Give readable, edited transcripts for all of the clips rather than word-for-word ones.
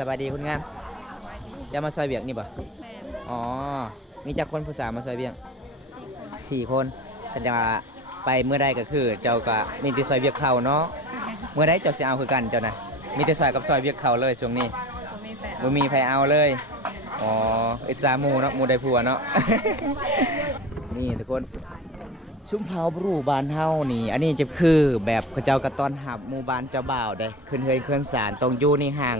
สบายดีคุณงามจะมาซอยเบียกนี่บ่อ๋อมีจักคนผู้สาวมาซอยเบียก4 คนแสดงว่าไปเมื่อใดก็คือเจ้าก็มีแต่ซอยเบียกเขาเนาะเมื่อใดเจ้าสิเอาคือกันเจ้านะมีแต่ซอยกับซอยเบียกเขาเลยช่วงนี้บ่มีไผเอาเลยอ๋ออิสาหมู่เนาะหมู่ได้ผัวเนาะ นี่ทุกคนซุ้มเผาบรูบานเฮานี่อันนี้จะคือแบบเขาเจ้ากระต้อนหับหมู่บ้านเจ้าบ่าวได้ขึ้นเฮยเคลื่อนสารต้องอยู่ในห่าง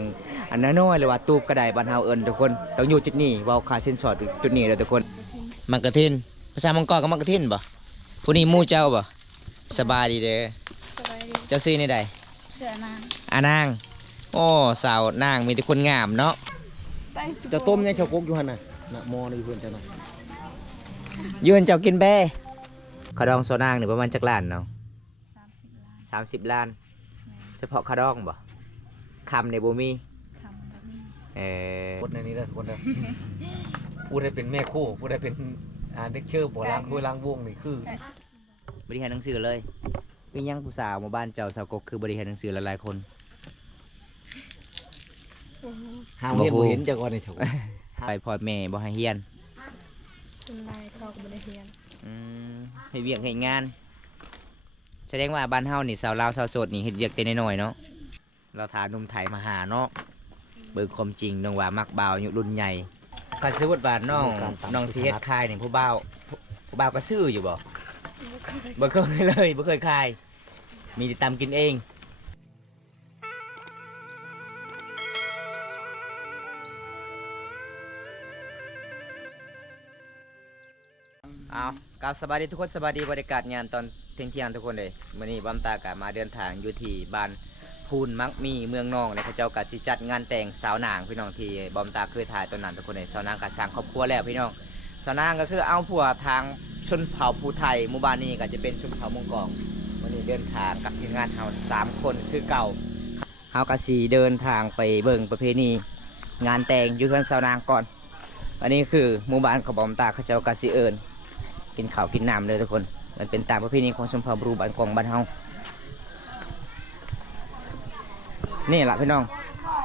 อันน้อยหรือว่าตูบกระไดบ้านเฮาเอิญทุกคนต้องอยู่จุดนี้ว่าคาเส้นสอดจุดนี้เลยทุกคนมักกะทินภาษามังกรก็มักกะทินบ่ผู้นี้หมู่เจ้าบ่สบายดีเด้อเจ้าซื้อในใดเสือนางอานางโอ้สาวนางมีแต่คนงามเนาะจะต้มยังเฉาก๊กอยู่หันน่ะมอในเพื่อนเจ้าน่ะยืนเจ้ากินแบ่ขาดองโซนางนี่ประมาณจักล้านเนาะ30 ล้านเฉพาะขาดองบ่คำในบ่มีคนในนี้ได้คนเดียวผู้ได้เป็นแม่คู่ผู้ได้เป็นเด็กเชื่อบ่ล้างคุยล้างวงนี่คือบริหารหนังสือเลยมียังผู้สาวหมู่บ้านเจ้าสาวกกคือบริหารหนังสือหลายๆคนหาเห็นบ่เห็นจากวันนี้เฉาไปพ่อแม่บ่ให้เฮียนเป็นไรเขาก็ไม่ได้เรียนให้เวียกให้งานแสดงว่าบ้านเฮานี่สาวลาวสาวโสดนี่เฮ็ดเวียกแต่น้อยๆเนาะเราถาหนุ่มไทยมาหาเนาะเบิ่งความจริงน้องว่ามักบ่าวอยู่รุ่นใหญ่คันซื้อวัดบาทน้องสิเฮ็ดคายนี่ผู้บ่าวก็ซื้ออยู่บ่เคยเลยบ่เคยคายมีแต่ตำกินเองเอากับสบายดีทุกคนสบายดีบรรยากาศงานตอนเที่ยงทุกคนเลยวันนี้บัมตากะมาเดินทางอยู่ที่บ้านพูนมักมีเมืองนองในเขาเจ้ากะสิจัดงานแต่งสาวนางพี่น้องที่บอมตาเคยถ่ายตอนนั้นทุกคนเลยสาวนางกะสร้างครอบครัวแล้วพี่น้องสาวนางก็คือเอาผัวทางชนเผ่าภูไทยหมู่บ้านนี้ก็จะเป็นชนเผ่ามงกองวันนี้เดินทางกับทีมงานเฮา3 คนคือเก่าเฮากะสีเดินทางไปเบิ่งประเพณีงานแต่งอยู่เพื่อนสาวนางก่อนอันนี้คือหมู่บ้านของบอมตาเขาเจ้ากะสีเอิญกินข้าวกินน้ำเลยทุกคนมันเป็นตามประเพณีของชนเผ่าบรูบ้านของบ้านเฮานี่แหละพี่น้อง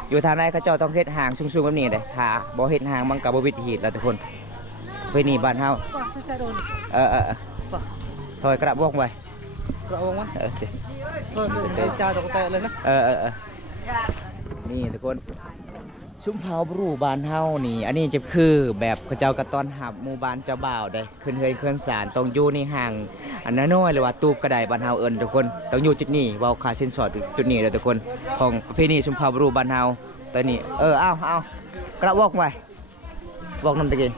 อยู่ทางไหนเขาเจ้าต้องเฮ็ดหางสูงๆแบบนี้เลยถ้าบ่เฮ็ดหางมันกับบ่วิดหีดแล้วทุกคนประเพณีบ้านเฮาถอยกระบอกไว้กระวงวะจ้าตกใจเลยนะนี่ทุกคนซุ้มเผาบรูบ้านเฮานี่อันนี้จะคือแบบเขาเจ้ากระต้อนหับหมู่บ้านเจ้าบ่าวได้ขึ้นเฮยเคลื่อนสารต้องอยู่ในห่างอันน้อยหรือว่าตูบกระไดบ้านเฮาเอิญทุกคนต้องอยู่จุดนี้ว่าคาเส้นสอดจุดนี้เลยทุกคนของประเพณีซุ้มเผาบรูบ้านเฮาตอนนี้เอากระบอกไว้บอกน้ำตะกี้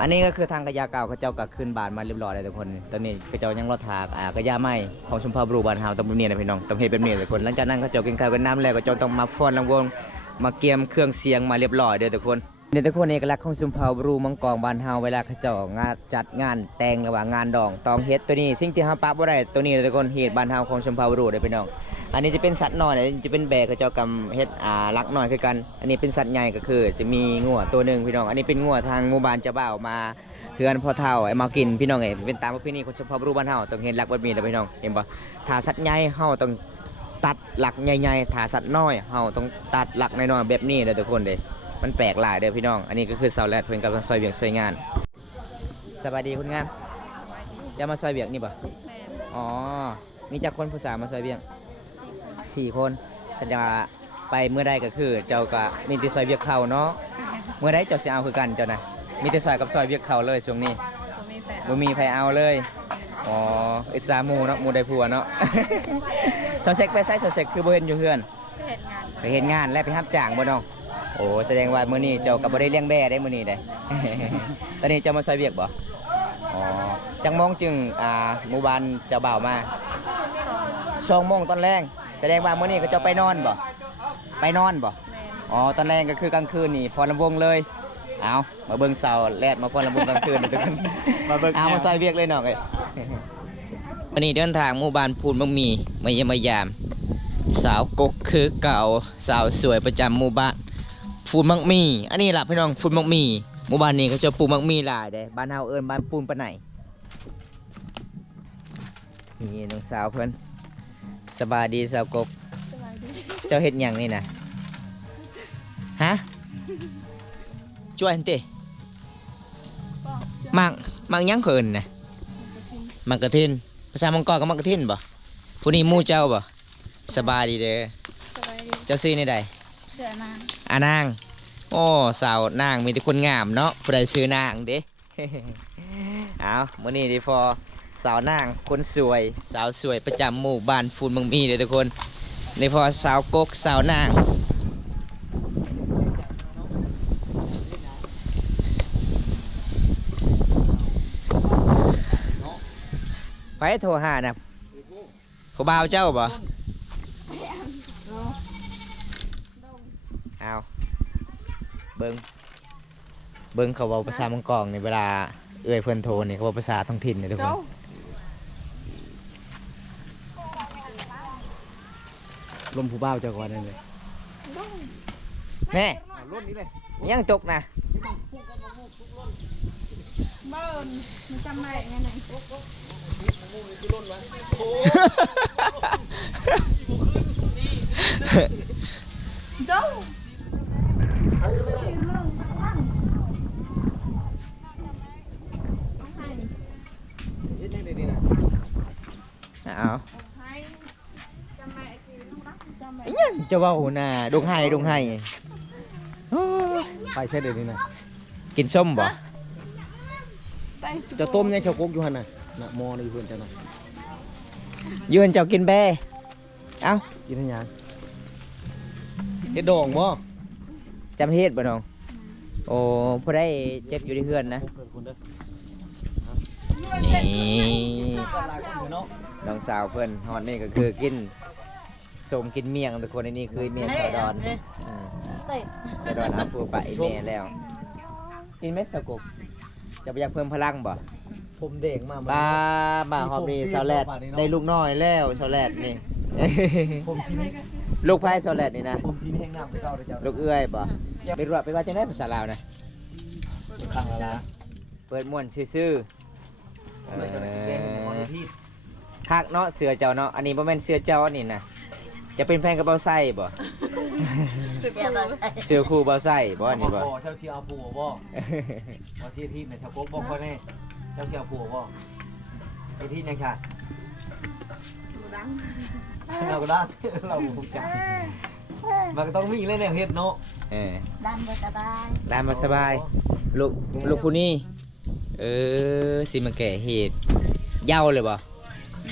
อันนี้ก็คือทางกระยาเก่าเขาเจ้าก็ขึ้นบ้านมาเรียบร้อยเลยทุกคนตอนนี้เขาเจ้ายังรอถากกระยาไม้ของซุ้มเผาบรูบ้านเฮาต้องแบบนี้นะพี่น้องต้องเฮ็ดแบบนี้ทุกคนหลังจากนั้นเขาเจ้ากินข้าวกันน้ำแล้วก็เจ้าต้องมาฟ้อนรำวงมาเกียมเครื่องเสียงมาเรียบร้อยเด้อทุกคนเนี่ยทุกคนเอกลักษณ์ของชุมเผาบรูมังกรบ้านเฮาเวลาเขาเจ้างานจัดงานแต่งหรือว่างานดองตองเฮ็ดตัวนี้สิ่งที่เฮาปะบ่ได้ตัวนี้เลยทุกคนเฮ็ดบ้านเฮาของชุมเผาบรูเด้อพี่น้องอันนี้จะเป็นสัตว์น้อยจะเป็นแบกเขาเจ้ากำเฮ็ดลักน้อยคือกันอันนี้เป็นสัตว์ใหญ่ก็คือจะมีงัวตัวนึงพี่น้องอันนี้เป็นงัวทางหมู่บ้านเจ้าบ่าวมาเฮือนพ่อเฒ่าไอ้มากินพี่น้องเอ้เป็นตามประเพณีของชุมเผาบรูบ้านเฮาต้องเฮ็ดลักแบบนี้เด้อพี่น้องเห็นบ่ถ้าสัตว์ใหญ่เฮาต้องตัดหลักใหญ่ๆถ้าสัตว์น้อยเฮาต้องตัดหลักน้อยๆแบบนี้เด้อทุกคนเด้มันแปลกหลายเด้อพี่น้องอันนี้ก็คือสาวแรดเพิ่นกำลังซอยเบียงซอยงานสบายดีคุณงามจะมาซอยเบียงนี่บ่อ๋อมีจักคนผู้สาวมาซอยเบียง4 คนแสดงว่าไปเมื่อใดก็คือเจ้าก็มีแต่ซอยเบียงเขาเนาะเมื่อใดเจ้าสิเอาคือกันเจ้านะมีแต่ซอยกับซอยเบียงเขาเลยช่วงนี้บ่มีไผเอาเลยอ๋ออิสาหมู่เนาะหมู่ได้ผัวเนาะสาวเซ็กไปไสสาวเซ็กคือบ่เห็นอยู่เฮือนไปเฮ็ดงานและไปรับจ้างบ่น้องโอ้แสดงว่ามื้อนี้เจ้าก็บ่ได้เลี้ยงแบ่ได้มื้อนี้ได้ ตอนนี้เจ้ามาซอยเวียกบ่อ๋อจังมองจึงหมู่บ้านเจ้าบ่าวมา2 โมงตอนแรงแสดงว่ามื้อนี้ก็เจ้าไปนอนบ่ไปนอนบ่อ๋อตอนแรงก็คือกลางคืนนี่พรลำวงเลยเอามาเบิ่งเสาแลดมาพรลำวงกลางคืนทุกคนมาเบิ่งเอามาซอยเวียกเลยน้องเอ้ยวันนี้เดินทางหมู่บ้านพูนมังมีมาเยี่ยมมายามสาวกกคือเก่าสาวสวยประจำหมู่บ้านฟูนมักมีอันนี้ล่ะพี่น้องฟูนมักมีหมู่บ้านนี้เขาจะปลูกมักมีหลายเด้บ้านเฮาเอิ้นบ้านปูนปะไหนนี่น้องสาวเพิ่นสบายดีสาวกกเจ้าเฮ็ดหยังนี่นะ ฮะช่วยอันติมังยังเขินนะมังกระทินภาษามังกรก็มังกระทินบ่ผู้นี้หมู่เจ้าบ่สบายดีเด้อ สบายดี เจ้าซื้อในใด เสื้อนาง อานางโอ้สาวนางมีแต่คนงามเนาะผู้ใดซื้อนางเด้ เอามื้อนี้ดีฟอสาวนางคนสวยสาวสวยประจำหมู่บ้านฟูนเมืองมีเลยทุกคนดีฟอสาวกกสาวนางไปโทรหานะผู้บ่าวเจ้าบ่เอาเบิ้งเขาบอกภาษามังกรในเวลาเอื้อยเพื่อนโทรนี่เขาบอกภาษาท้องถิ่นนี่ทุกคนลมผู้บ่าวเจ้าก่อนนั่นเลยแน่รุ่นนี้เลยยังจกนะ เบิ้ลมันจำได้ไงไหนโจ้ เอายังจะว่าหัวหน้าดงไห้โอ้ย ไปใช่เดี๋ยวนี้นะ กินส้มบ่ จะต้มยังเฉาก๊กอยู่หันน่ะนะมอนี่เพื่อนจะนะ ยืนเจ้ากินแบเอ้า กินให้ยังเฮ็ดดองบ่ จำเฮ็ดบ่น้องโอ้ผู้ได้เจ็บอยู่ที่เฮือนนะ เพื่อนคุณเด้อ นี่น้องสาวเพื่อนฮอนนี่ก็คือกินสมกินเมี่ยงทุกคนในนี่คือเมี่ยงสะดอนสะดอนอัพปูไปแม่แล้ว กินเม็ดสะกบจะไปอยากเพิ่มพลังบ่ ผมเด็กมา บ้าฮอบนี่ซาวแลดได้ลูกน้อยแล้วซาวแลดนี่ ผมชิ้นนี้ ลูกไผ่ซาวแลดนี่นะ ผมชิ้นนี้แห้งน้ำไปเก่าเลยเจ้า ลูกเอื้อยบ่ไปรวดไปว่าจังได๋ภาษาลาวนะ ข้างละละ เปิดม่วนซื่อๆ เลยจะได้กินแดงมอที่ คักเนาะเสือเจ้าเนาะอันนี้บ่แม่นเสือเจ้าอันนี่นะจะเป็นแพงกับเบาไส้บ่ เสือคู่เบาไส้บ่อันนี้บ่ เจ้าเชียร์ปูบ่เอาเชียร์ทีมเนี่ยชาวโก๊กบอกค่อยแน่เจ้าเชียร์ปูบ่ไอ้ทีมยังค่ะเราก็ได้เราภูมิใจมันก็ต้องมีเลยเนี่ยเฮ็ดเนาะ ดันบ่สบาย ร้านมาสบายลูกผู้นี้สิมาแก่เหตุเหย้าเลยบ่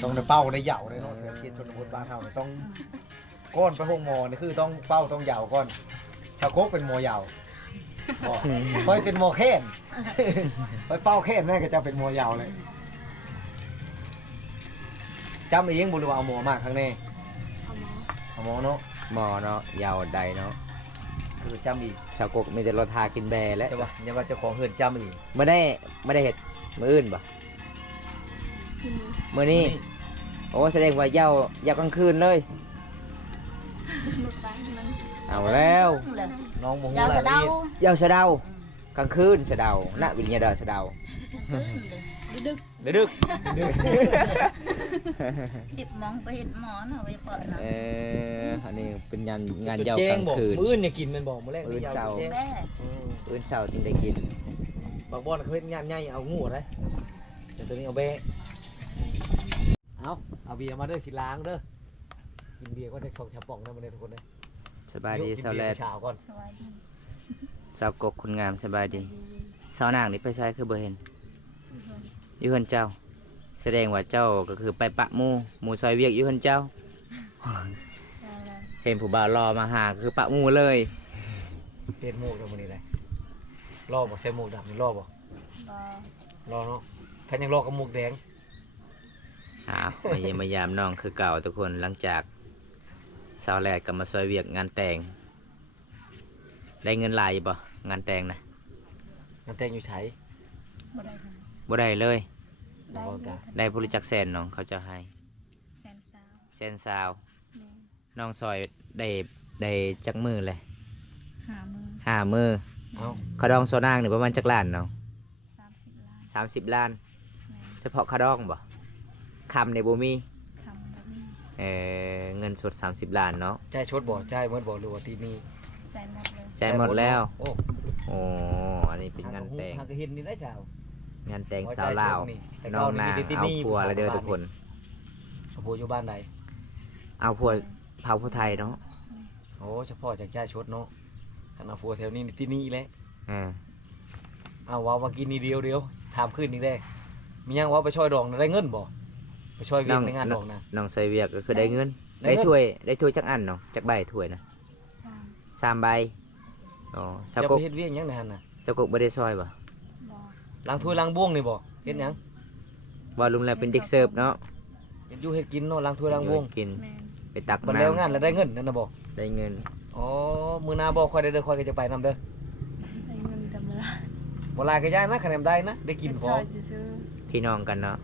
ต้องได้เป้าได้เหยาเลยเนาะเขียนชนบทบ้านเฮาต้องก้อนไปห้องหมอนี่คือต้องเป้าต้องเหยาก่อนชาวโก๊กเป็นหมอเหยาค่อยเป็นหมอแค้นค่อยเป้าแค้นแม่ก็จะเป็นหมอเหยาเลยจำเองบ่รู้ว่าเอาหมอมากครั้งนี้เอาหมอเนาะ หมอเนาะเหย้าใดเนาะ คือจำอีก ชาวกกมีแต่รถทากินแบแล้ว ใช่ปะอย่าว่าเจ้าของเฮือนจำอีก ไม่ได้เฮ็ดมื้ออื่นบ่มื้อนี้โอ้แสดงว่าเหย้ากลางคืนเลยเอาแล้ว น้องโมโห ยาว อะไร สะเดา เหย้าสะเดากลางคืนสะเดาณวิญญาณสะเดา ดึก ดึก 10 โมงไปเห็นหมอนะไปปล่อยนะ อันนี้เป็นงานเหย้ากลางคืน มื้อเนี่ยกินมันบอกมื้อแรก มื้อเช้า แม่ อื่นเช้าจึงได้กิน บางบอนเขาเฮ็ดงานใหญ่เอางูได้แต่ตัวนี้เอาเบ้เอาเบียร์มาเด้อสิล้างเด้อกินเบียร์ก็ได้ของชาป่องนะมาเด้อทุกคนเด้อ สบายดีสาวแลด เช้าก่อน สบายดี สาวกกคุณงามสบายดีสาวนางนี่ไปใช้คือบ่เห็นอยู่เฮือนเจ้า แสดงว่าเจ้าก็คือไปปะหมู่ซอยเวียกอยู่เฮือนเจ้า เห็นผู้บ่าวรอมาหาคือปะหมู่เลย เปลี่ยนหมวกตัวมื้อนี้ได้รอบ่ใส่หมวกดำนี่รอบ่ บ่ รอเนาะท่านยังรอกับหมวกแดง มาเยี่ยมมายามน้องคือเก่าทุกคนหลังจากสาวแรกกับมาซอยเวียกงานแต่ง ได้เงินหลายอยู่บ่งานแต่งนะ งานแต่งอยู่ไส บ่ได้ค่ะ บ่ได้เลย ได้ บ่กะ ได้บริจาคแสนน้องเขาจะให้ แสนสาว แสนซาว แม่ น้องซอยได้จักมือเลย 5 มื้อ 5 มือ เอ้า ขาดองโซนางนี่ประมาณจักล้านน้อง 30 ล้าน 30 ล้าน แม่ เฉพาะขาดองบ่คำในบ่มี ทำแบบนี้ เงินสด30 ล้านเนาะ จ่ายชดบ่จ่ายเมื่อบ่หรือว่าตีนี้ ใจหมดเลย จ่ายหมดแล้ว โอ้ โอ้อันนี้เป็นงานแต่ง หากระเห็นนี่ได้เจ้าง านแต่งสาวลาวน้องนางเอาผัวแล้วเด้อทุกคน สมบูรอยู่บ้านใด เอาผัวเผาผู้ไทยเนาะ โอ้เฉพาะจากจ่ายชดเนาะคันเอาผัวแถวนี้นี่ที่นี่แหละ อ่า เอาว่ามากินนี่เดียวถามขึ้นนี่ได้มียังว่าไปช่วยดองน่ะได้เงินบ่ไปช่วยเวียงในงานดองนะ น้องใส่เวียกก็คือได้เงิน ได้ ได้ เงิน ถ้วยจักอันเนาะจักใบถ้วยนะ สร้าง 3 ใบอ๋อสาว จะ ก ไป ก เฮ็ดเวียงหยังในหั่นน่ะ สาวกกบ่ได้ซอยบ่ บ่ ล้างถ้วยล้างบ้วงนี่บ่เฮ็ดหยัง ว่าลุงแล้วเป็นเด็กเสิร์ฟเนาะ เฮ็ดอยู่เฮ็ดกินเนาะล้างถ้วยล้างบ้วง กิน แม่น ไปตัก มัน น้ แล้วงานแล้วได้เงินนั่นน่ะบ่ ำได้เงิน อ๋อมื้อหน้าบ่ค่อยได้เด้อค่อยก็จะไปนํเด้อ ได้เงินแต่เวลา บ่หลายก็ย่างนะคะแนนได้นะได้กิน เป็น ข ซ อ อง ยซื้อ พี่น้องกันเนาะ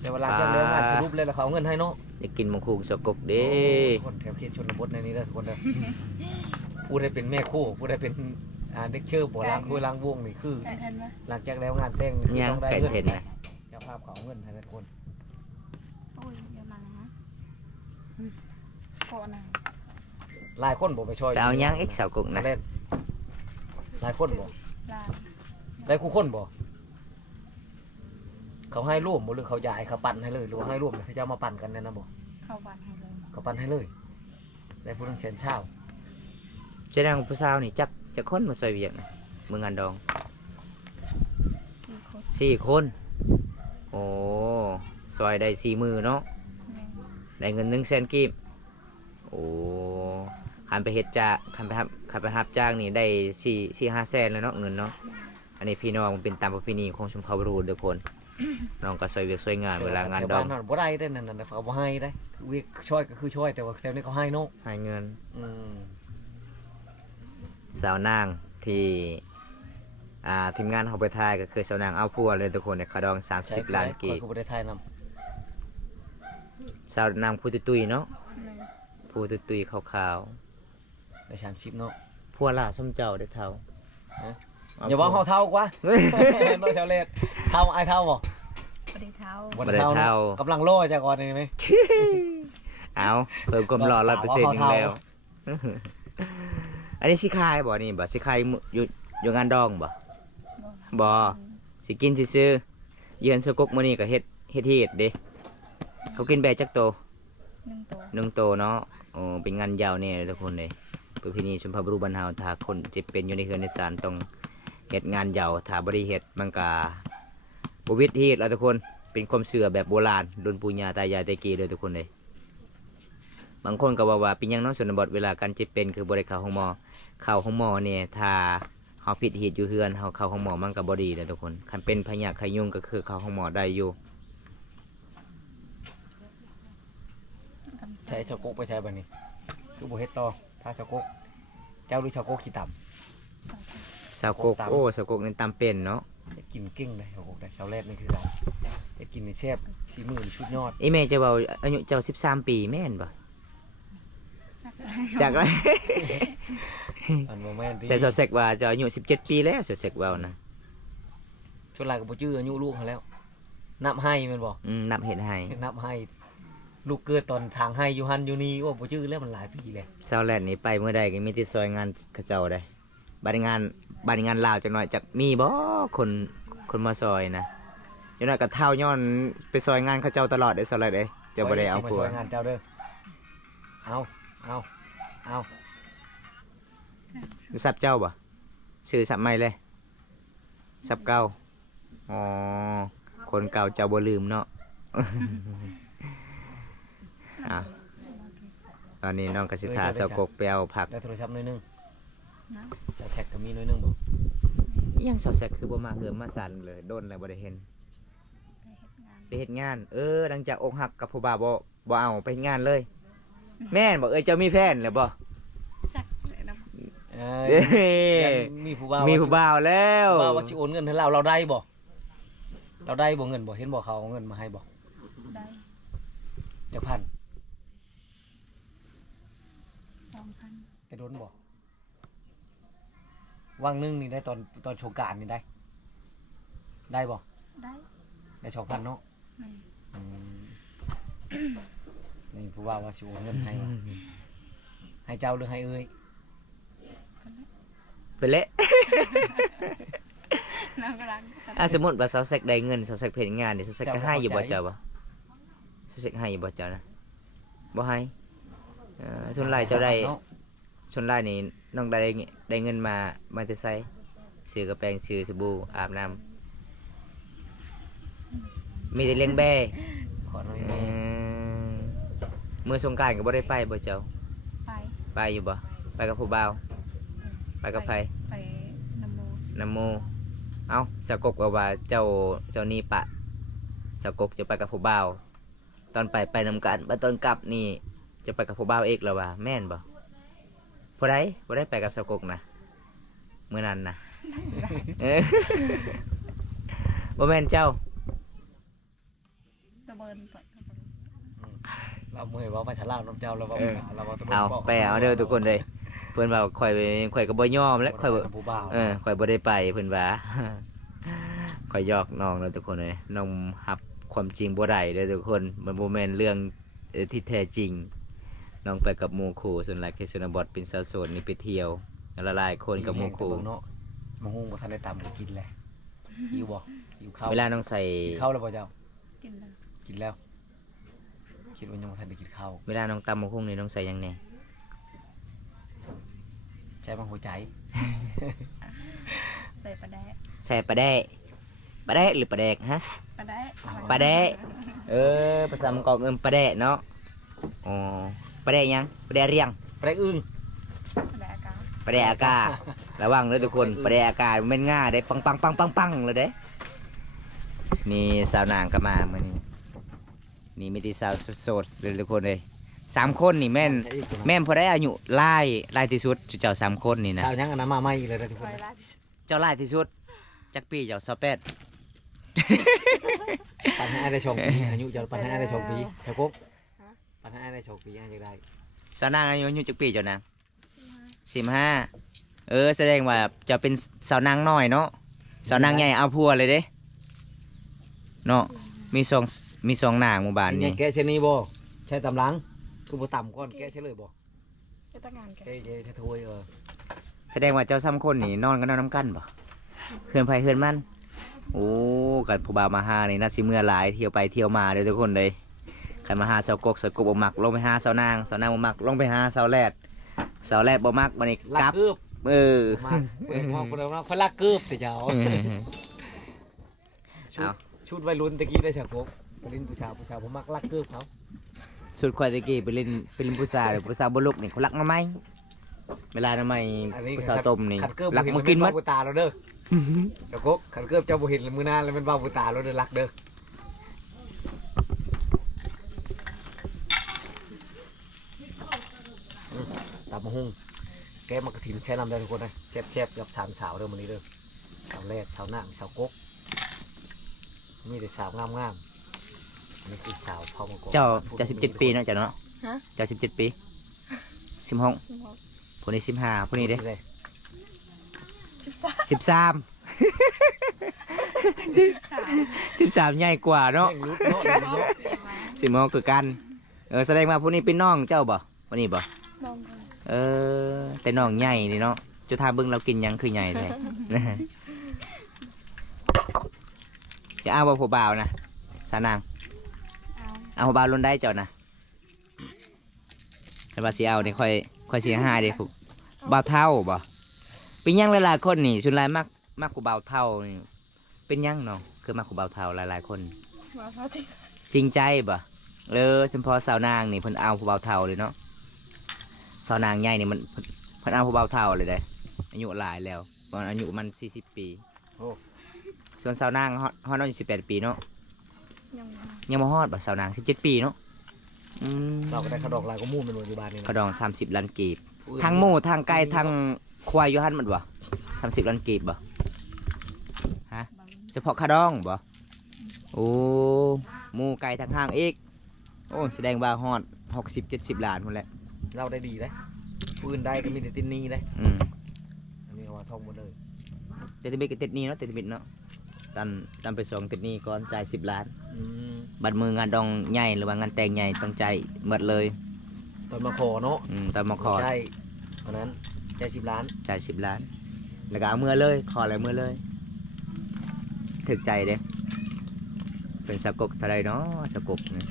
แต่เวลาจะแล้วงานสรุปเลยแล้วเขาเอาเงินให้เนาะ อยากกินมังคุดสาวกกเด้ คนแถวเขตชนบทในนี้เด้อทุกคนเด้อผู้ได้เป็นแม่คู่ผู้ได้เป็นเด็กเชื่อบ่ล้างถ้วยล้างบ้วงนี่คือ ๆได้ทันไหม หลังจากแล้วงานแต่งนี่คือ ยัง ต้องได้ ไก่ เงิน เห็นนะ เจ้าภาพเขาเอาเงินให้ทุกคน โอ้ยเดี๋ยวมาแล้วนะโกนะ หลายคนบ่ไปช่วย แต่เอายังเอ็กสาวกกนะ เล่นหลายคนบ่ ลาน ได้คู่คนบ่เขาให้ร่วมบ่หรือเขาย้ายเขาปั่นให้เลยหรือว่าให้ร่วมเขาจะเอามาปั่นกันเนี่ยนะบ่ เข้าบ้านให้เลย เขาปั่นให้เลยได้ผู้นึงแสนเช้า แสดงว่าผู้สาวนี่จักคนมาซอยเวียกนะเมืองอันดอง 4 คน 4 คน โอ้ซอยได้4 มือเนาะ แม่น ได้เงิน100,000กีบโอ้คันไปเฮ็ดจ้าคันไปรับจ้างนี่ได้4-5 แสนแล้วเนาะเงินเนาะ อันนี้พี่น้องมันเป็นตามประเพณีของชมพูบรูทุกคน น้องก็ซอยเวียกซอยงานเวลางานดอง แถวบ้บ่ได้ได้นั่นๆเขาบ่ให้ได้เวียกช่วยก็คือช่วยแต่ว่าแถวนี้เขาให้เนาะ ให้เงิน อืม สาวนางที่ทีมงานเขาไปถ่ายก็คือสาวนางเอาพัวเลยทุกคนเนี่ยเขาดอง30 ล้านกี ข้อยก็บ่ได้ทายนำ สาวนางผู้ตุยๆเนาะ แม่น ผู้ตุยๆขาว ได้30เนาะ ๆพัวล่าส้มเจ้าได้เท่า ฮะ อย่าว่าเฮาเท่ากว่า น้อยชาวเลดเท่าไอ้เท่าบ่ บ่ได้เท้า บ่ได้เท่ากำลังโล่จากก่อนนี่ไหม เอาเพิ่มความหล่อ100%อีกแล้ว อันนี้สิคายบ่นี่บ่สิคายอยู่งานดองบ่ บ่ สิกินซื่อๆเยือนสกกมื้อนี้ก็เฮ็ดเด้เขากินแบบจักโต 1 ตัว1 โตเนาะโอ้เป็นงานยาวแน่เลยทุกคนเลยประเพณีชมพูบรูบ้านเฮาถ้าคนจะเป็นอยู่ในเฮือนในศาลต้องเฮ็ดงานยาวถ้าบ่ได้เฮ็ดมันก็บ่วิทย์เฮ็ดแล้วทุกคนเป็นความเชื่อแบบโบราณรุ่นปู่ย่าตายายแต่กี้เลยทุกคนเลยบางคนก็ว่าเป็นหยังเนาะชนบทเวลาการเจ็บเป็นคือบ่ได้เข้าห้องหมอเนี่ยถ้าเฮาผิดเหตุอยู่เฮือนเฮาเข้าห้องหมอมันก็บ่ดีเลยทุกคนคันเป็นพยาธิไข้ยุงก็คือเข้าห้องหมอได้อยู่ ใช้ชาวกกไปใช้บัดนี้คือบ่เฮ็ดต่อถ้าชาวกกเจ้าหรือชาวกกสิต่ำ 2 คน สาวกกโอ้สาวกกนี่ตามเป็นเนาะ เฮ็ดกินเก่งเลยชาวกกได้ชาวแรกนี่คือกันเฮ็ดกินนี่แซ่บสีมือนี่ชุดยอด อีแม่จะเว้าอายุเจ้า13 ปีแม่นบ่ จักอะไร จากไร อันบ่แม่นที่ แต่สาวเสกว่าเจะอายุ17 ปีแล้วสาวเสกเว้านะ ชุดหลายก็บ่จื้ออายุลูกเขาแล้วนับให้แม่นบ่ นับเห็ดให้ นับให้ลูกเกิดตอนทางให้อยู่หันอยู่นี่ว่าบ่จื้อแล้วมันหลายปีแล้ว สาวแลนด์นี่ไปเมื่อใดก็มีติดซอยงานเขาเจ้าได้บัดงานลาวจักหน่อยจักมีบ่คนมาซอยนะจักหน่อยก็เท่าย้อนไปซอยงานเขาเจ้าตลอดเด้อสาวแลนด์เด้จะบ่ได้เอาผัว สิมช่ยงานเจ้าเด้อเอา คือซับเจ้าบ่ชื่อซับใหม่เลยซับเก่าอ๋อคนเก่าเจ้าบ่ลืมเนาะ อ่ะตอนนี้น้องกสิทาสาวกกไปเอาผัก ได้โทรศัพท์หน่อยหนึง นะ จะแช็กก็มีหน่อยหนึงบ่ อิหยังสาวแซกคือบ่มาเหือมมาสั่นเลยโดนแล้วบ่ได้เห็น ไปเฮ็ดงาน ไปเฮ็ดงานหลังจากอกหักกับผู้บ่าวบ่เอาไปเฮ็ดงานเลย แม่นบ่เจ้ามีแฟนแล้วบ่ จักเลยนะ เด้ ยันมีผู้บ่าว มีผู้บ่าวแล้ว ผู้บ่าวว่าสิโอนเงินให้เราได้บ่เราได้บ่เงินบ่เห็นบ่เขาเอาเงินมาให้บ่ ได้ จักพัน 2,000 แต่โดนบ่วังหนึงนี่ได้ตอนโชกรารนี่ได้ได้บ่ ได้ ได้2,000เนาะ แม่ อืม นี่ผู้ว่าว่าสิโอนเงินให้วะให้เจ้าหรือให้เอ้ย ไปเละ น้องกำลัง สมมุติว่าเสาแซกได้เงินเสาแซกเพจงานนี่เสาแซกก็ให้อยู่บ่เจ้าบ่เสาแซกให้อยู่บ่เจ้านะบ่ให้ส่วนหลายเจ้าได้ส่วนหลายนี่น้องได้เงินมาแต่ไสซื้อกระแปรงซื้อสบู่อาบน้ำมีแต่เลี้ยงแบ่ ขอหน่อย มื้อสงกรานต์ก็บ่ได้ไปบ่เจ้า ไป ไปอยู่บ่ไปกับผู้บ่าวไปกับไผ ไปน้ำมู น้ำหมู่เอ้าสะกกว่าเจ้านี่ปะสะกกจะไปกับผู้บ่าวตอนไปนำกันบัดตอนกลับนี่จะไปกับผู้บ่าวเอกแล้วว่าแม่นบ่ผู้ใดไปกับสะกกนะมื้อนั้นนะเออบ่แม่นเจ้า ตะเบินเปิด เราเมื่อยว่ามาฉลาดน้องเจ้าเราว่าเราว่า เอาไปเอาเด้อทุกคนเลยเพิ่นว่าข่อยก็บ่ยอมแล้วข่อยบ่ ผู้บ่าว ข่อยบ่ได้ไปเพิ่นว่า ข่อยหยอกน้องแล้วทุกคนเลยน้องรับความจริงบ่ได้เด้อทุกคนมันบ่แม่นเรื่องที่แท้จริงน้องไปกับหมู่คู่ส่วนหลายเคสนบทเป็นสาวโสดนี่ไปเที่ยวละลายคนกับหมู่คู่ เนาะมะฮุ่งบ่ทันได้ตำก็กินเลยหิวบ่หิวข้าว เวลาน้องใส่ กินข้าวแล้วบ่เจ้า กินแล้ว กินแล้วคิดว่ายังบ่ทันได้กินข้าว เวลาน้องตำหมู่คุ้งนี่น้องใส่หยังแหน่ ใช่บางหัวใจ ใส่ปลาแดะ ใส่ปลาแดะหรือปลาแดกฮะ ปลาแดะ ปลาแดะ ภาษามงกอกปลาแดะเนาะอ๋อปลาแดะหยังปลาแดะเรียง ไปได้อึ้ง ปลาแดะกา ปลาแดะอาการะวังเด้อทุกคนปลาแดะอากามันง่าได้ปังเลยเด้นี่สาวนางก็มามื้อนี้นี่มีแต่สาวโสดๆเลยทุกคนเลย3คนนี่แม่นพอได้อายุหลายที่สุดเจ้า3คนนี่นะ เจ้ายังอันนั้นมาใหม่อีกเลยนะทุกค คอน ยละ เจ้าหลายที่สุดจักปีเจ้า28 ปันให้ได้ชมปีอายุเจ้าปันให้ได้ชมปีชาวกบปันให้ได้ชมปียังจะได้ สาวนางอายุจักปีเจ้านาง15แสดงว่าจะเป็นสาวนางน้อยเนาะสาวนางใหญ่เอาพัวเลยเด้เนาะมีสองนางหมู่บ้านนี่ แกะเช่นนี้บ่ใช่ตำลังคือบ่ต่ำก้อนแกะเช่เลยบ่ จะตั้งงานกัน แกะใช่ถ้วยแสดงว่าเจ้า3คนนี่นอนกันนอนน้ำกันบ่เฮือนไผเฮือนมันโอ้กับผู้บ่าวมาหานี่น่าสิเมื่อหลายเที่ยวไปเที่ยวมาเด้อทุกคนเลยใครมาหาสาวกบ่มักลงไปหาสาวนางบ่มักลงไปหาสาวแรดบ่มักบัดนี้ ลั กลั ก บ เกือบ เออ มาเปิดมองคนเดิมว่าคนลักเกือบแต่เจ้าชุดวัยรุ่นตะกี้ได้ชาวกบไปเล่นผู้สาวผมมักลักเกือบเขา สุดควายตะกี้ไปเล่นผู้สาวผู้สาวบ่ลุกนี่เขารักมาไหมเวลาทำไมผู้สาวต้มนี่ ขันเกือบ รักมากินหมัด บุตาเราเด้อชาวกบขันเกือบเจ้าบุเห็นมือหน้าแล้วเป็นบ้าบุตาเราเด้อรักเด้อตามมาหุ่งแกมากระถิ่นแช่น้ำได้ทุกคนเลยแซ่บกับสามสาวเด้อวันนี้เด้อสาวแรกสาวหน้าสาวกกมีแต่สาวงามอันนี้คือสาวพ่อมงกร เจ้าจะ17 ปีเนาะเจ้าเนาะ ฮะ เจ้า17 ปี16ผู้นี้15ผู้นี้เด้13 13ใหญ่กว่าเนาะ เร่งรุดเนาะเร่งรุดเนาะ 16คือกันแสดงว่าผู้นี้เป็นน้องเจ้าบ่ผู้นี้บ่ ลองกัน แต่น้องใหญ่นี่เนาะจะทาเบิ่งเรากินหยังคือใหญ่เลย จะเอาผู้บ่าวนะสานาง เอา เอาผู้บ่าวล้นได้เจ้านะแต่ว่าสิเอานี่ค่อยสิหาเด้ผู้บ่าวเท่าบ่เป็นหยังหลายๆคนนี่ส่วนหลายมักผู้บ่าวเท่านี่เป็นหยังเนาะคือมักผู้บ่าวเท่าหลายๆคน มาพอดี จริงใจบ่เฉพาะสาวนางนี่เพิ่นเอาผู้บ่าวเท่าเลยเนาะสาวนางใหญ่นี่มันเพิ่นเอาผู้บ่าวเท่าเลยได้อายุหลายแล้วตอนอายุมัน40 ปี โอ้ ส่วนสาวนางฮอดอายุ18 ปีเนาะ ยังมา ยังบ่ฮอดบ่สาวนาง17 ปีเนาะ เราก็ได้ขดอกลายก็มู่เป็นปัจจุบันนี่ เขาดอง30 ล้านกีบทั้งหมูทั้งไก่ทั้งควายอยู่หั่นหมดบ่30 ล้านกีบบ่ฮะเฉพาะขาดองบ่โอ้หมูไก่ทั้งห้างอีกโอ้แสดงว่าฮอด60-70 ล้านพุ่นแหละ เราได้ดีเลยปืนได้ก็มีแต่ตินนี่เลย อันนี้เอาว่าท่องหมดเลย เตติบิตก็ติดหนี้เนาะเตติบิตเนาะตันไปส่งติดหนี้ก่อนจ่าย10 ล้าน อืม บัดมืองานดองใหญ่หรือว่างานแต่งใหญ่ต้องใจายหมดเลย ตอนมาขอเนาะ ตอนมาขอ ใช่ตอนนั้นใจ10 ล้าน จ่าย10 ล้าน แล้วก็เอาเมื่อเลยขออะไรเมื่อเลยถึกใจเด้เป็นสกกเท่าไรเนาะสกกนี่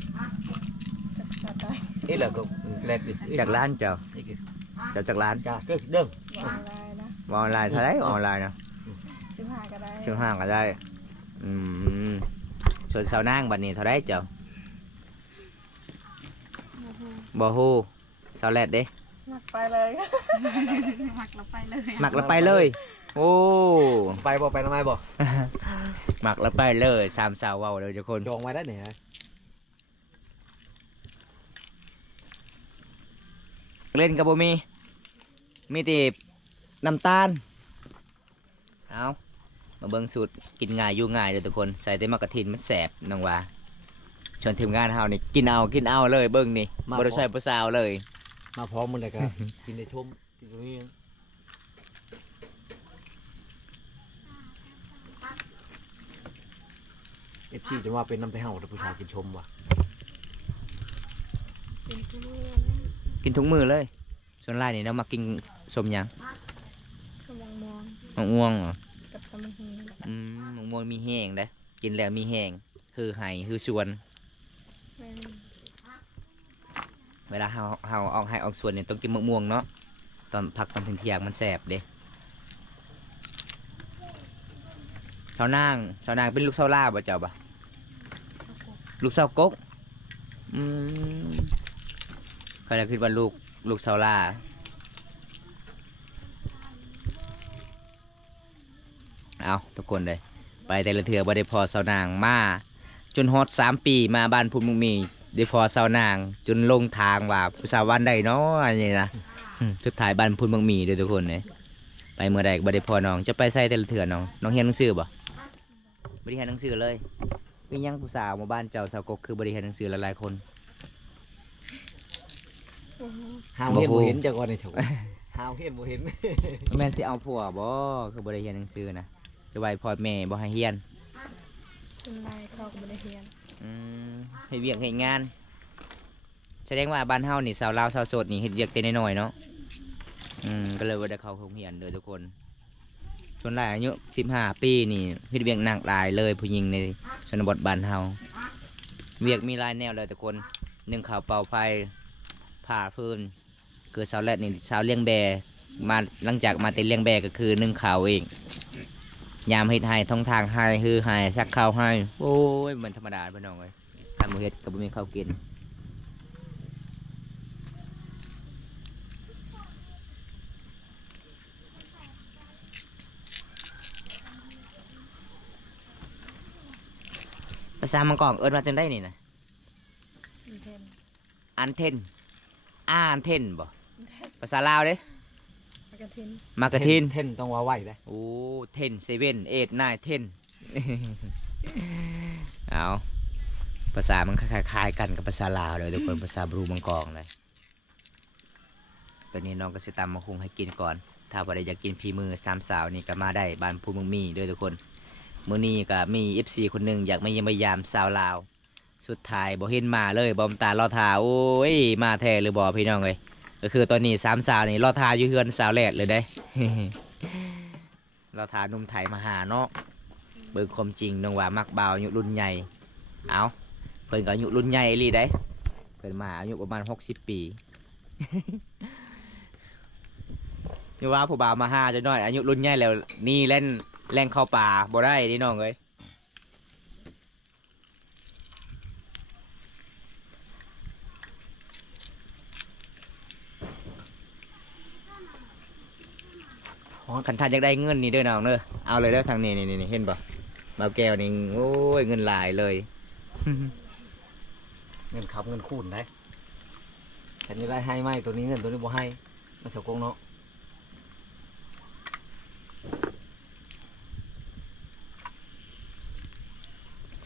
จัดได้ นี่แหละก็แรกดิ จากล้านเจ้า นี่คือ เจ้าจากล้าน จ้าก็เด้ง วางลายนะ ออนไลน์เท่าไรออนไลน์นะ 15ก็ได้ ช่วงห้างก็ได้ชวนสาวนางบัดนี้เท่าไรเจ้า โอ้โห บ่ฮู้สาวแรดเด้ มักไปเลย มักเราไปเลย หมักแล้วไปเลย โอ้ ไปบ่ไปทำไมบ่ หมักแล้วไปเลยสามสาวเว้าเลยทุกคน จองไว้ได้ไหนฮะ เล่นกับบ่มีแต่น้ำตาลเอามาเบิ่งสูตรกินง่ายอยู่ง่ายเลยทุกคนใส่แต่มะกระถินมันแสบน้องว่าชวนทีมงานเฮานี่กินเอาเลยเบิ่งนี่บ่ได้ใช้ผู้สาวเลย มาพร้อมมันเลยครับกินในชมกินตรงนี้FC จะว่าเป็นน้ำแต่เฮาแต่ผู้ชายกินชมว่ะ เป็นทุเรียน กินทุกมื้อเลยส่วนหลายนี่เรามากินสมหยัง สมองมอง มะม่วงเหรอ กับตะมันหิน มะม่วงมีแห้งเด้อกินแล้วมีแห้งคือไห้คือสวน แม่น เวลาเฮาออกให้ออกสวนเนี่ยต้องกินมะม่วงเนาะตอนพักตอนเที่ยงๆมันแสบเด้ชาวนางเป็นลูกสาวลาบ่เจ้าบ่ลูกสาวกกก็เลยคิดว่าลูกสาวลาเอาทุกคนเลยไปแต่ละเถื่อบ่ได้พอสาวนางมาจนฮอด3 ปีมาบ้านพุ่นมุงมีได้พอสาวนางจนลงทางว่าผู้สาววันใดเนาะอันนี้นะสุดท้ายบ้านพุ่นมุงมีเด้อทุกคนเลยไปเมื่อใดบ่ได้พอน้องจะไปใส่แต่ละเถื่อน้องเรียนหนังสือบ่บ่ได้เรียนหนังสือเลยมียังผู้สาวหมู่บ้านเจ้าสาวกกคือบ่ได้เรียนหนังสือหลายๆคน โอ้โห หาวเห็นบ่เห็นจากก่อนในถุงหาวเห็นบ่เห็น แม่นสิเอาผัวบ่คือบ่ได้เรียนหนังสือนะจะไว้พ่อแม่บ่ให้เรียน เป็นลายเขาก็ไม่ได้เรียน ให้เวียกให้งาน แสดงว่าบ้านเฮานี่สาวลาวสาวโสดนี่เฮ็ดเวียกแต่น้อยๆเนาะก็เลยบ่ได้เข้าโรงเรียนเด้อทุกคนส่วนหลายอายุ15 ปีนี่เฮ็ดเวียกหนักหลายเลยผู้หญิงในชนบทบ้านเฮาเวียกมีหลายแนวเลยทุกคนนึ่งข้าวเป่าไฟผ่าฟืนคือสาวแรกนี่สาวเลี้ยงแบมาหลังจากมาแต่เลี้ยงแบก็คือนึ่งข้าวเองยามเฮ็ดให้ท้องทางให้ฮือให้ซักข้าวให้โอ้ยมันธรรมดาพี่น้องเอ้ยทำบ่เฮ็ดก็บ่มีข้าวกินภาษามังกรเอิ้นว่าจังได้นี่นะ อินเทน อันเทนอ่านเทนบ่ภาษาลาวเด้ มากระทิน มากระทิน เท่นต้องว่าไหวได้ โอ้เทน7 8 9 10 เอาภาษามันคล้ายๆกันกับภาษาลาวเลยทุกคนภาษาบรูมังกรเลยตอนนี้น้องก็สิตามมาคุงให้กินก่อนถ้าว่าได้อยากกินพีมือ3 สาวนี่ก็มาได้บ้านภูเมืองมีด้วยทุกคนมื้อนี้ก็มี FC คนหนึงอยากมาเยี่ยมมายามสาวลาวสุดท้ายบ่เห็นมาเลยบอมตาลอทาโอ้ยมาแท้หรือบ่พี่น้องเอ้ยก็คือตอนนี้3 สาวนี่รอทาอยู่เฮือนสาวแรกเลยได้ รอทาหนุ่มไทยมาหาเนาะเบิ่งความจริงน้องว่ามักบ่าวอายุรุ่นใหญ่เอาเพิ่นก็อายุรุ่นใหญ่อีหลีได้เพิ่นมาอายุประมาณ60 ปี นี่ว่าผู้บ่าวมาหาจะน้อยอายุรุ่นใหญ่แล้วนี่เล่นเข้าป่าบ่ได้นี่น้องเอ้ยขันทานอยากได้เงินนี่เด้อน้องเด้อเอาเลยเด้อทางนี้นี่เห็นป่ะบ่าวแก้วนี่โอ้ยเงินหลายเลย เงินขับเงินคูณได้แต่นี่ได้ให้ไหมตัวนี้เงินตัวนี้บ่ให้มันเสียกงเนาะ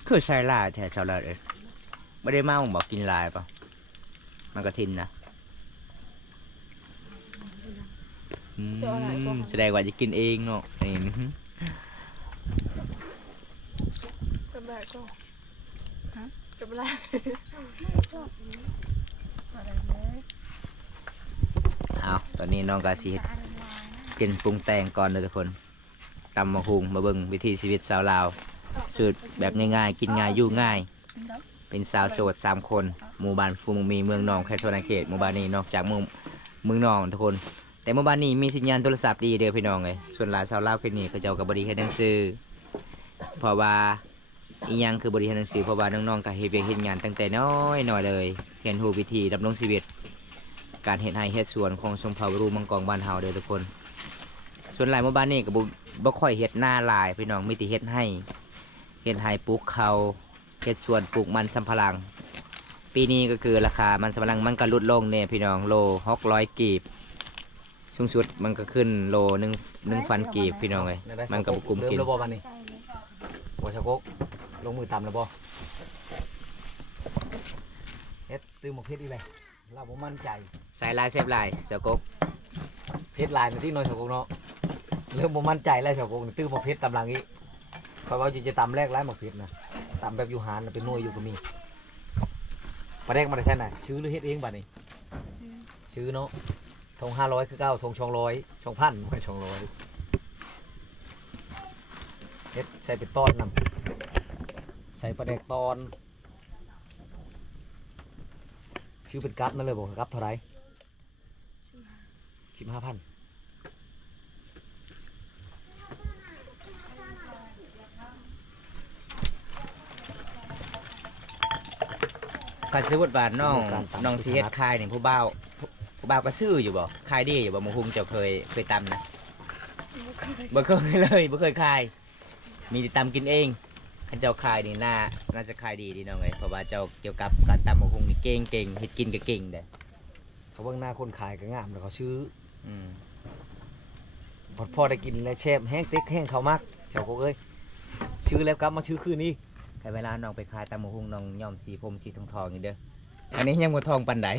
คือใส่ลายแท้ชาวลาวเอ้ยไม่ได้เมาบอกกินลายป่ะมันก็ทินนะแสดงว่าจะกินเองเนาะนี่ เป็นแบบก็ จบแล้วอะไรเลย เอาตอนนี้น้องกาสีกินปรุงแต่งก่อนเลยทุกคนตำมะฮุงมาเบิ่งวิถีชีวิตสาวลาวสูตรแบบง่ายๆกินง่ายอยู่ง่าย เป็นสาวโสด3 คนหมู่บ้านฟูมงมีเมืองนองแค่โซนเขตหมู่บ้านนี้นอกจากเมืองนองทุกคน แต่หมู่บ้านนี้มีสัญญาณโทรศัพท์ดีเด้อพี่น้องเลยส่วนหลายสาวลาวคนนี้ก็เจ้ากับบริเฮ็ดหนังสือเพราะว่าอีหยังคือบริเฮ็ดหนังสือเพราะว่าน้องๆก็เฮ็ดเวียกเฮ็ดงานตั้งแต่น้อยเลยเรียนรู้วิธีดำรงชีวิตการเฮ็ดไร่เฮ็ดสวนของชมเผ่ารูมังกรบ้านเฮาเด้อทุกคนส่วนหลายหมู่บ้านนี้ก็บ่ค่อยเฮ็ดหน้าหลายพี่น้องมีแต่เฮ็ดไร่ปลูกข้าวเฮ็ดสวนปลูกมันสำปะหลังปีนี้ก็คือราคามันสำปะหลังมันก็ลดลงเนี่ยพี่น้องโล600กีบสูงสุดมันก็ขึ้นโล1,000กีบพี่น้องเลยมันก็บ่คุ้มกิน เริ่มแล้วบ่บัดนี้บ่ชะกกลงมือตำแล้วบ่เฮ็ดตื้อหมกเพชรอีไรเราบ่มั่นใจ สายลายเซฟลายเสากก เพชรลายมันที่น้อยชะกกเนาะเริ่มบ่มั่นใจแล้วชะกกนี่ตื้อหมกเพชรตำหลังนี้เพราะว่าจะตำแรกไล่หมกเพชรนะตำแบบอยู่หานน่ะเป็นหน่วยอยู่ก็มีปลาแรกมาได้ใช่ไหนชื่อหรือเฮ็ดเองบัดนี้ชื่อเนาะทง500คือเก้าทง200 2,000ไม่200เฮ็ดใส่เป็นต้อนนำใส่ปลาแดกตอนชื่อเป็นกั๊บนั่นเลยบอกกั๊บเท่าไหร15,000 ก็ซื้อวัดบาทน้องสีเฮ็ดคายนี่ผู้บ่าวก็ซื้ออยู่บ่คายดีอยู่บ่มะฮุงเจ้าเคยตำนะบ่เคยเลยบ่เคยคายมีแต่ตำกินเองคันเจ้าคายนี่น่าจะคายดีน้องเอ้ยเพราะว่าเจ้าเกี่ยวกับการตำมะฮุงนี่เก่งเฮ็ดกินก็เก่งเด้อ เขาเบื้องหน้าคนขายก็งามแล้วเขาชื่อ อืม พอได้กินแล้วแช่แห้งเต็กแห้งเขามากเจ้าก็เอ้ยชื่อแล้วกลับมาชื่อคืนนี้ ใครเวลาน้องไปคายตำมะฮุงน้องย้อมสีผมสีทองๆอย่างเด้ออันนี้ยังบ่ทองปานใด